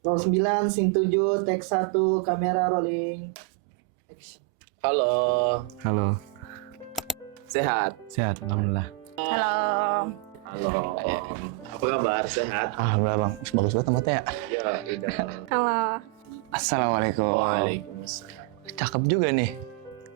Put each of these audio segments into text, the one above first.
09 sing 7 take 1 kamera rolling. Action. Halo, Halo, sehat? sehat, alhamdulillah. Halo. Halo, apa kabar? Sehat? Alhamdulillah bang, bagus banget tempatnya ya. Ya, udah. Halo. Assalamualaikum. Waalaikumsalam. Cakep juga nih.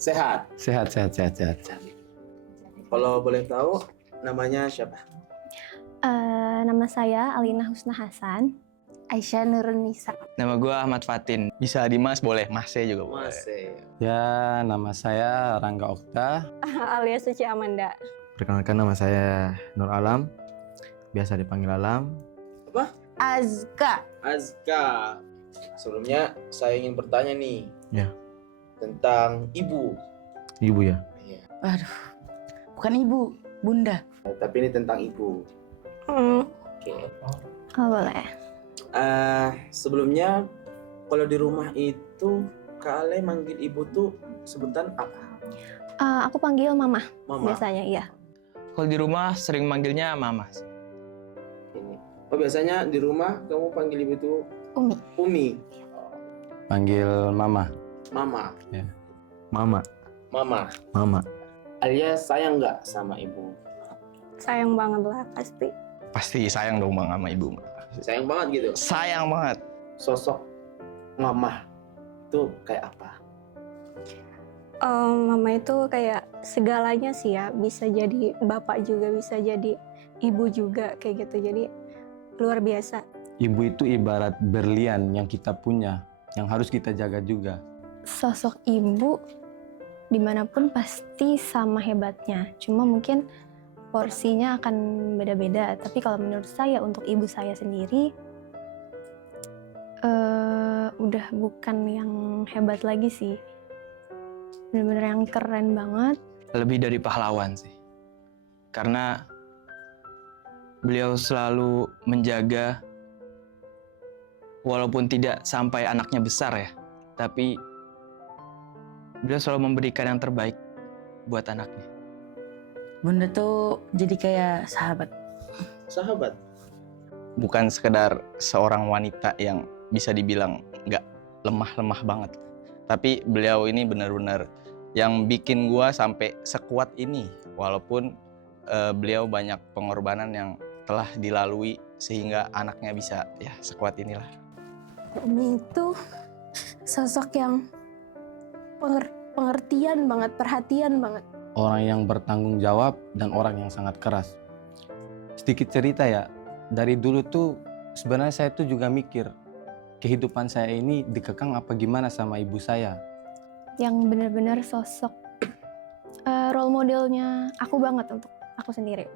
Sehat? Sehat. Kalau boleh tahu, namanya siapa? Nama saya Alina Husna Hasan. Aisyah Nurunisa. Nama gue Ahmad Fatin. Bisa Dimas boleh, Masnya juga boleh. Masih. Ya, nama saya Rangga Okta. Alias Suci Amanda. Perkenalkan nama saya Nur Alam, biasa dipanggil Alam. Azka. Azka. Sebelumnya saya ingin bertanya nih. Ya. Tentang ibu. Ibu ya? Iya. Aduh, bukan ibu, bunda. Tapi ini tentang ibu. Oke. Oh, boleh. Sebelumnya, kalau di rumah itu Kak Ale manggil ibu tuh sebutan apa? Aku panggil Mama Mama. biasanya, iya. Kalau di rumah sering manggilnya Mama. Ini. Oh, biasanya di rumah kamu panggil ibu tuh Umi. Umi. Panggil Mama. Mama. Mama. Mama. Mama. Alias sayang nggak sama ibu? Sayang banget lah pasti. Pasti sayang dong bang sama ibu. Sayang banget gitu. Sayang banget. Sosok mama itu kayak apa? Mama itu kayak segalanya sih ya. Bisa jadi bapak juga, bisa jadi ibu juga kayak gitu. Jadi luar biasa. Ibu itu ibarat berlian yang kita punya, yang harus kita jaga juga. Sosok ibu dimanapun pasti sama hebatnya. Cuma mungkin porsinya akan beda-beda. Tapi kalau menurut saya untuk ibu saya sendiri udah bukan yang hebat lagi sih. Bener-bener yang keren banget. Lebih dari pahlawan sih. Karena beliau selalu menjaga walaupun tidak sampai anaknya besar ya. Tapi beliau selalu memberikan yang terbaik buat anaknya. Bunda tuh jadi kayak sahabat. Sahabat. Bukan sekedar seorang wanita yang bisa dibilang nggak lemah-lemah banget. Tapi beliau ini benar-benar yang bikin gua sampai sekuat ini. Walaupun beliau banyak pengorbanan yang telah dilalui sehingga anaknya bisa ya sekuat inilah. Umi itu sosok yang pengertian banget, perhatian banget. Orang yang bertanggung jawab dan orang yang sangat keras. Sedikit cerita ya, dari dulu tuh sebenarnya saya tuh juga mikir, kehidupan saya ini dikekang apa gimana sama ibu saya. Yang benar-benar sosok role modelnya aku banget untuk aku sendiri.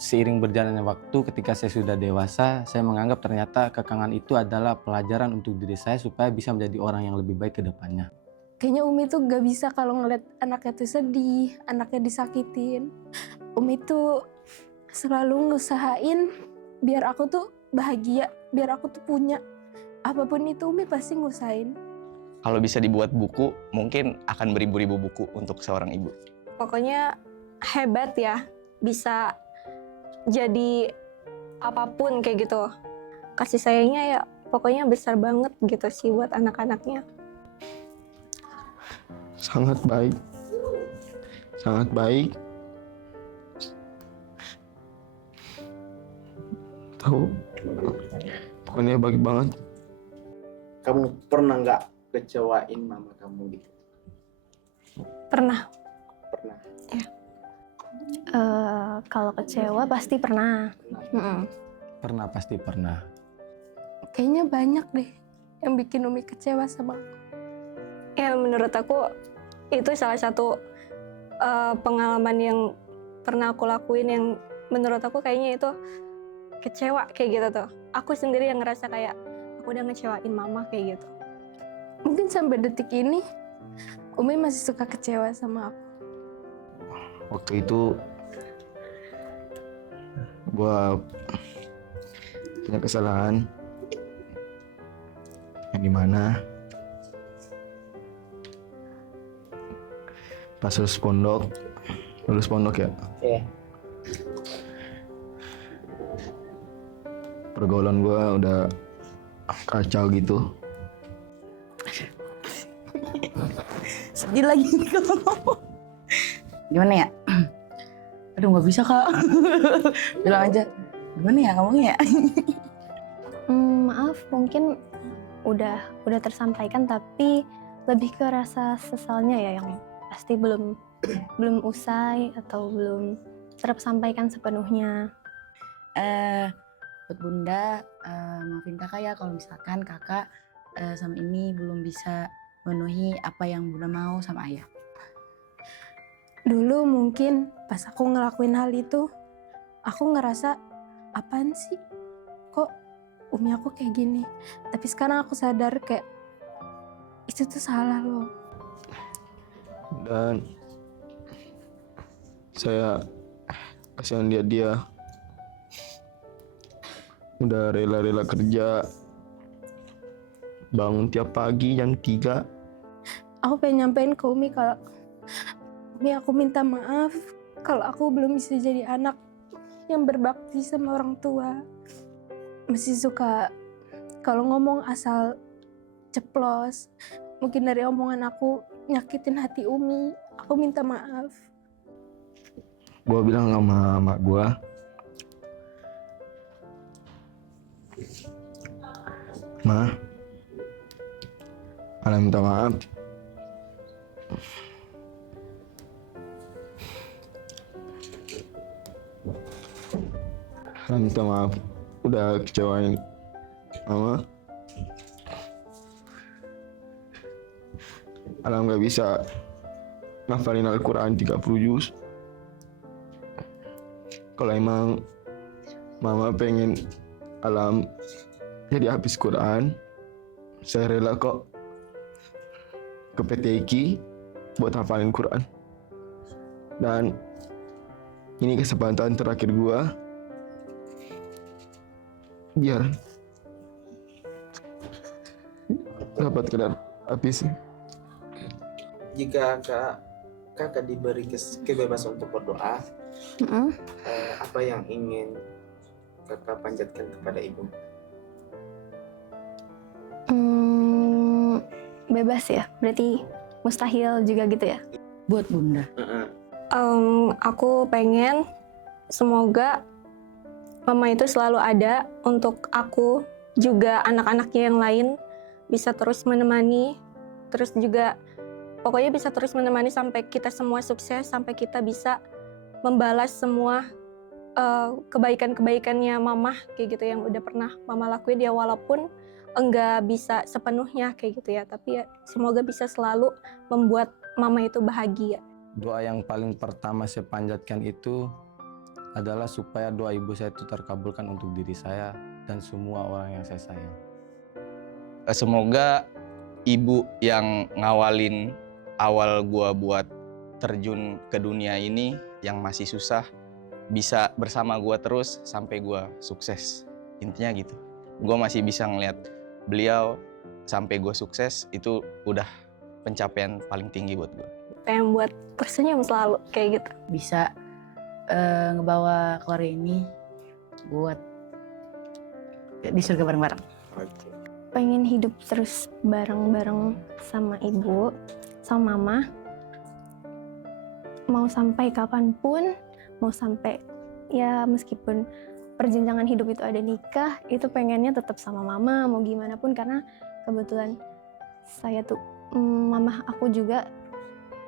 Seiring berjalannya waktu, ketika saya sudah dewasa, saya menganggap ternyata kekangan itu adalah pelajaran untuk diri saya supaya bisa menjadi orang yang lebih baik ke depannya. Kayaknya Umi tuh gak bisa kalau ngeliat anaknya tuh sedih, anaknya disakitin. Umi tuh selalu ngusahain biar aku tuh bahagia, biar aku tuh punya. Apapun itu Umi pasti ngusahain. Kalau bisa dibuat buku, mungkin akan beribu-ribu buku untuk seorang ibu. Pokoknya hebat ya, bisa jadi apapun kayak gitu. Kasih sayangnya ya pokoknya besar banget gitu sih buat anak-anaknya. Sangat baik. Sangat baik. Tahu, pokoknya baik banget. Kamu pernah nggak kecewain mama kamu gitu? Pernah. Pernah. Kalau kecewa pasti pernah. Pernah, pasti pernah. Kayaknya banyak deh yang bikin Umi kecewa sama aku. Ya menurut aku itu salah satu pengalaman yang pernah aku lakuin yang menurut aku kayaknya itu kecewa kayak gitu tuh. Aku sendiri yang ngerasa kayak aku udah ngecewain mama kayak gitu. Mungkin sampai detik ini Umi masih suka kecewa sama aku. Waktu itu gua punya kesalahan yang dimana pas lulus pondok ya, Iya. pergaulan gua udah kacau gitu. Sedih lagi kalau ngomong. Gimana ya? Aduh nggak bisa kak. Bilang aja. Gimana ya ngomongnya ya? Maaf, mungkin udah tersampaikan, tapi lebih ke rasa sesalnya ya yang pasti belum usai atau belum tersampaikan sepenuhnya. Buat bunda, maafin kakak ya kalau misalkan kakak sama ini belum bisa memenuhi apa yang bunda mau sama ayah. Dulu mungkin pas aku ngelakuin hal itu, aku ngerasa apaan sih? Kok umi aku kayak gini? Tapi sekarang aku sadar kayak itu tuh salah loh. Dan saya kasihan lihat dia udah rela-rela kerja, bangun tiap pagi jam 3. Aku pengen nyampein ke umi kalau umi, aku minta maaf kalau aku belum bisa jadi anak yang berbakti sama orang tua. Masih suka kalau ngomong asal ceplos. Mungkin dari omongan aku nyakitin hati umi. Aku minta maaf. Gua bilang sama mak gua, Ma, Ana minta maaf. Ana minta maaf udah kecewain Mama. Alam gak bisa ngafalin Al-Quran 30 juz. Kalau emang Mama pengen Alam jadi habis Quran, saya rela kok ke PT IKI buat hafalin Quran. Dan ini kesempatan terakhir gua biar dapat kadar habis. Jika kakak diberi kebebasan untuk berdoa, apa yang ingin kakak panjatkan kepada ibu? Bebas ya, berarti mustahil juga gitu ya? Buat bunda. Aku pengen semoga mama itu selalu ada untuk aku, juga anak-anaknya yang lain, bisa terus menemani, terus juga pokoknya bisa terus menemani sampai kita semua sukses, sampai kita bisa membalas semua kebaikan-kebaikannya mama kayak gitu yang udah pernah mama lakuin ya, walaupun enggak bisa sepenuhnya kayak gitu ya, tapi ya semoga bisa selalu membuat mama itu bahagia. Doa yang paling pertama saya panjatkan itu adalah supaya doa ibu saya itu terkabulkan untuk diri saya dan semua orang yang saya sayang. Semoga ibu yang ngawalin awal gua buat terjun ke dunia ini yang masih susah bisa bersama gua terus sampai gua sukses. Intinya gitu. Gua masih bisa ngeliat beliau sampai gua sukses, itu udah pencapaian paling tinggi buat gua. Pengen buat tersenyum selalu kayak gitu. Bisa ngebawa keluarga ini buat di surga bareng-bareng. Oke. Pengen hidup terus bareng-bareng sama ibu, sama mama. Mau sampai kapanpun, mau sampai ya meskipun perjenjangan hidup itu ada nikah, itu pengennya tetap sama mama, mau gimana pun, karena kebetulan saya tuh, mama aku juga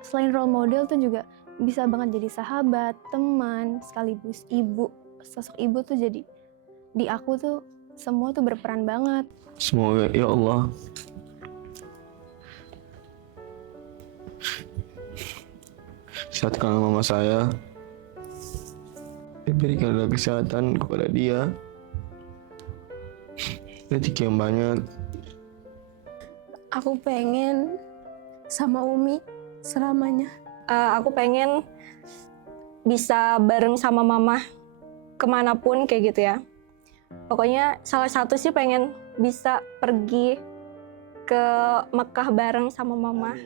selain role model tuh juga bisa banget jadi sahabat, teman, sekaligus ibu. Sosok ibu tuh jadi di aku tuh semua tuh berperan banget. Semoga ya Allah sehatkan mama saya, berikanlah kesehatan kepada dia, rezeki yang banyak. Aku pengen sama Umi selamanya. Aku pengen bisa bareng sama mama kemanapun kayak gitu ya. Pokoknya salah satu sih pengen bisa pergi ke Mekah bareng sama mama,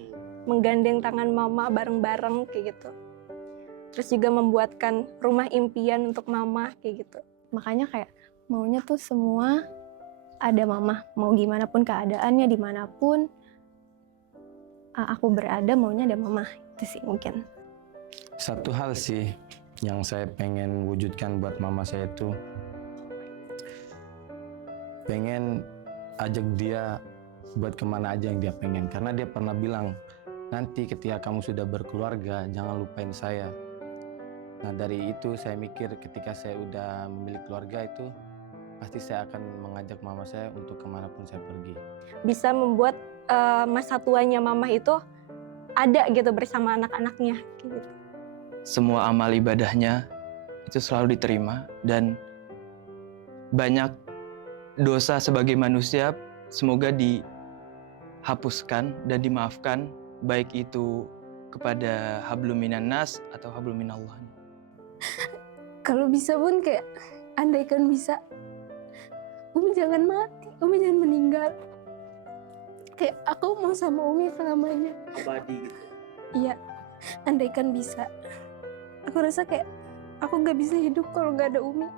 menggandeng tangan mama bareng-bareng kayak gitu. Terus juga membuatkan rumah impian untuk mama kayak gitu. Makanya kayak maunya tuh semua ada mama. Mau gimana pun keadaannya, dimanapun aku berada, maunya ada mama. Itu sih mungkin. Satu hal sih yang saya pengen wujudkan buat mama saya itu, pengen ajak dia buat kemana aja yang dia pengen. Karena dia pernah bilang, nanti ketika kamu sudah berkeluarga, jangan lupain saya. Nah dari itu saya mikir ketika saya udah memiliki keluarga itu, pasti saya akan mengajak mama saya untuk kemanapun saya pergi. Bisa membuat masa tuanya mama itu ada gitu bersama anak-anaknya. Gitu. Semua amal ibadahnya itu selalu diterima dan banyak dosa sebagai manusia semoga dihapuskan dan dimaafkan, baik itu kepada hablum minan nas atau hablum minallah. Kalau bisa pun kayak andaikan bisa, Umi jangan mati, Umi jangan meninggal. Kayak aku mau sama Umi selamanya. Abadi gitu. Iya, andaikan bisa. Aku rasa kayak aku gak bisa hidup kalau gak ada Umi.